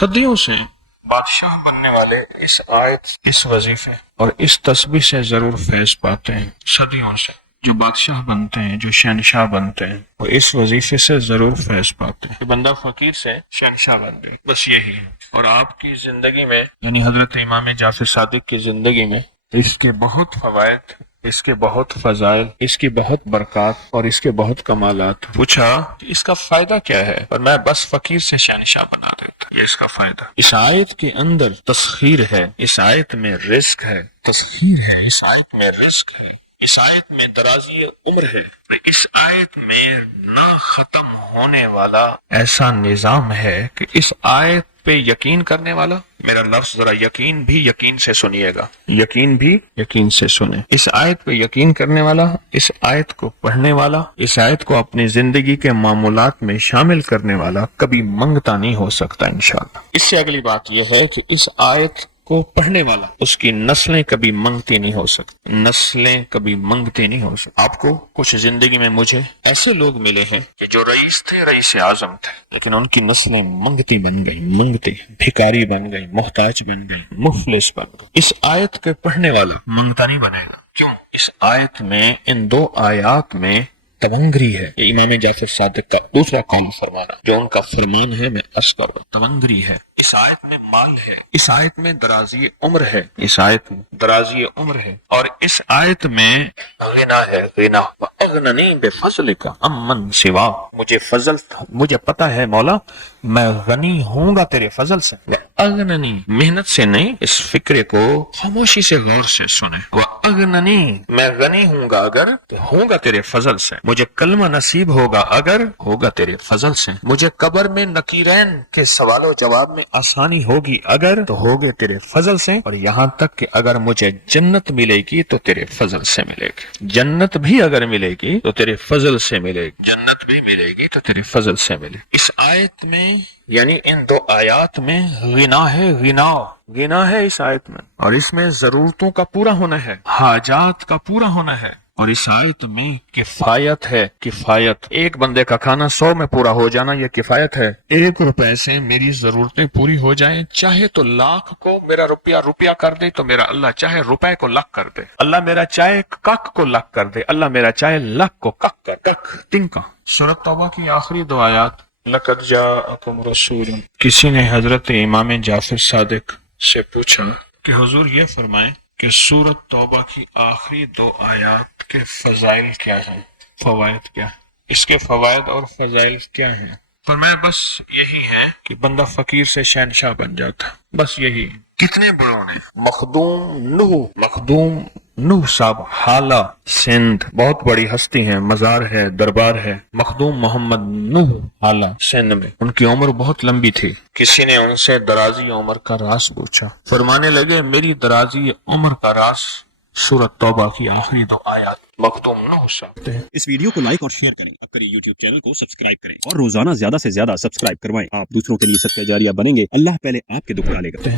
صدیوں سے بادشاہ بننے والے اس آیت، اس وظیفے اور اس تسبیح سے ضرور فیض پاتے ہیں۔ صدیوں سے جو بادشاہ بنتے ہیں، جو شہنشاہ بنتے ہیں، وہ اس وظیفے سے ضرور فیض پاتے ہیں کہ بندہ فقیر سے شہنشاہ بن گئے، بس یہی ہے۔ اور آپ کی زندگی میں، یعنی حضرت امام جعفر صادق کی زندگی میں اس کے بہت فوائد، اس کے بہت فضائل، اس کی بہت برکات اور اس کے بہت کمالات۔ پوچھا کہ اس کا فائدہ کیا ہے؟ اور میں بس فقیر سے شہنشاہ بنا دیتا، یہ اس کا فائدہ۔ اس آیت کے اندر تسخیر ہے، اس آیت میں رزق ہے، تسخیر ہے، اس آیت میں رزق ہے، اس آیت میں درازی عمر ہے، اس آیت میں نہ ختم ہونے والا ایسا نظام ہے کہ اس آیت پہ یقین کرنے والا، میرا لفظ ذرا یقین بھی یقین سے سنیے گا، یقین بھی یقین سے سنیں، اس آیت پہ یقین کرنے والا، اس آیت کو پڑھنے والا، اس آیت کو اپنی زندگی کے معمولات میں شامل کرنے والا کبھی منگتا نہیں ہو سکتا انشاءاللہ۔ اس سے اگلی بات یہ ہے کہ اس آیت کو پڑھنے والا، اس کی نسلیں کبھی منگتی نہیں ہو سکتی، نسلیں کبھی منگتی نہیں ہو سکتی۔ آپ کو کچھ زندگی میں مجھے ایسے لوگ ملے ہیں کہ جو رئیس تھے، رئیس اعظم تھے، لیکن ان کی نسلیں منگتی بن گئی، منگتی، بھکاری بن گئی، محتاج بن گئی، مفلس بن گئی۔ اس آیت کے پڑھنے والا منگتا نہیں بنے گا۔ کیوں؟ اس آیت میں، ان دو آیات میں تونگری ہے۔ یہ امام جعفر صادق کا دوسرا قول فرمانا، جو ان کا فرمان ہے، میں عرض کروں، تونگری ہے۔ اس آیت میں مال ہے، اس آیت میں درازی عمر ہے، اس آیت میں درازی عمر ہے، اور اس آیت میں غنا ہے، غنا۔ وَأَغْنَنِي بِفَضْلِكَ عَمَّنْ سِوَاكَ، مجھے فضل، مجھے پتا ہے مولا میں غنی ہوں گا تیرے فضل سے۔ وَأَغْنَنِي، محنت سے نہیں، اس فکرے کو خاموشی سے غور سے سنیں۔ وَأَغْنَنِي، میں غنی ہوں گا اگر، تو ہوں گا تیرے فضل سے۔ مجھے کلمہ نصیب ہوگا اگر، ہوگا تیرے فضل سے۔ مجھے قبر میں نکیرین کے سوال و جواب میں آسانی ہوگی اگر، تو ہوگے تیرے فضل سے۔ اور یہاں تک کہ اگر مجھے جنت ملے گی تو تیرے فضل سے ملے گی، جنت بھی اگر ملے گی تو تیرے فضل سے ملے گی، جنت بھی ملے گی تو تیرے فضل سے ملے گی۔ اس آیت میں، یعنی ان دو آیات میں غنا ہے، غنا، غنا ہے اس آیت میں، اور اس میں ضرورتوں کا پورا ہونا ہے، حاجات کا پورا ہونا ہے۔ اور اس آیت میں کفایت ہے، کفایت، ایک بندے کا کھانا 100 میں پورا ہو جانا یہ کفایت ہے۔ 1 روپے سے میری ضرورتیں پوری ہو جائیں، چاہے تو لاکھ کو میرا روپیہ کر دے تو میرا اللہ چاہے روپے کو لاکھ کر دے، اللہ میرا چاہے کک کو لاکھ کر دے، اللہ میرا چاہے لاکھ کو کک کر، کک تنکا۔ سورۃ توبہ کی آخری 2 آیات، لَقَدْ جَاءَكُمْ رَسُولٌ۔ کسی نے حضرت امام جعفر صادق سے پوچھا کہ حضور یہ فرمائیں کہ سورۃ توبہ کی آخری 2 آیات کے فضائل کیا ہیں، فوائد کیا ہیں، اس کے فوائد اور فضائل کیا ہیں؟ فرمایا بس یہی ہے کہ بندہ فقیر سے شہنشاہ بن جاتا، بس یہی۔ کتنے بڑوں نے، مخدوم نوح صاحب حالہ سندھ، بہت بڑی ہستی ہیں، مزار ہے، دربار ہے، مخدوم محمد نوح حالہ سندھ میں، ان کی عمر بہت لمبی تھی۔ کسی نے ان سے درازی عمر کا راز پوچھا، فرمانے لگے میری درازی عمر کا راز سورۃ توبہ کی آخری 2 آیات۔ مخدوم نوح صاحب، اس ویڈیو کو لائک اور شیئر کریں، اب کریں یوٹیوب چینل کو سبسکرائب کریں اور روزانہ زیادہ سے زیادہ سبسکرائب کروائیں۔ آپ دوسروں کے لیے صدقہ جاریہ بنیں گے، اللہ پہلے آپ کے دکھ ڈالے گا۔